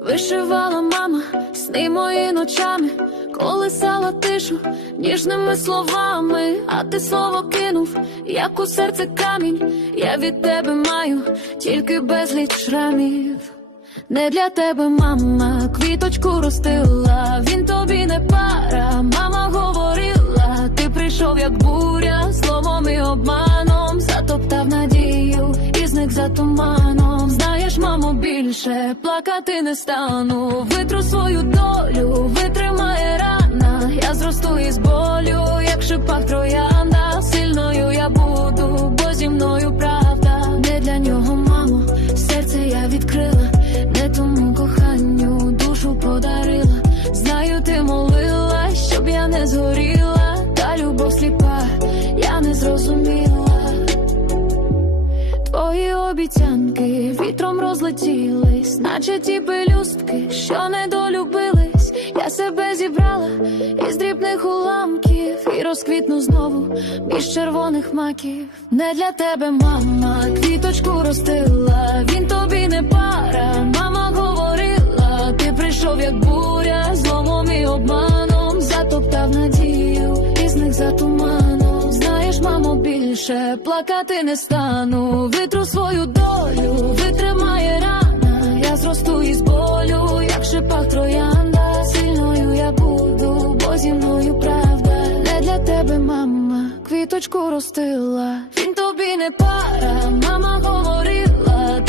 Вишивала мама сни мої ночами, колисала тишу ніжними словами, а ти слово кинув, як у серце камінь. Я від тебе маю тільки безліч шрамів. Не для тебе мама квіточку ростила, він тобі не пара, мама говорила, ти прийшов як буря, зломом і обманом, затоптав надію і зник за туманом. Більше плакати не стану. Витру свою долю, витримає рана. Я зросту із болю, як шипах троянда. Сильною я буду, бо зі мною правда. Не для нього, мамо, серце я відкрила, не тому коханню душу подарила. Знаю, ти молила, щоб я не згоріла, та любов сліпа, я не зрозуміла. Обіцянки вітром розлетілись, наче ті пелюстки, що недолюбились. Я себе зібрала із дрібних уламків і розквітну знову між червоних маків. Не для тебе, мама, квіточку ростила, більше плакати не стану. Витру свою долю, витримає рана. Я зросту із болю, як шипах троянда. Сильною я буду, бо зі мною правда. Не для тебе, мама, квіточку ростила. Він тобі не пара, мама говорила.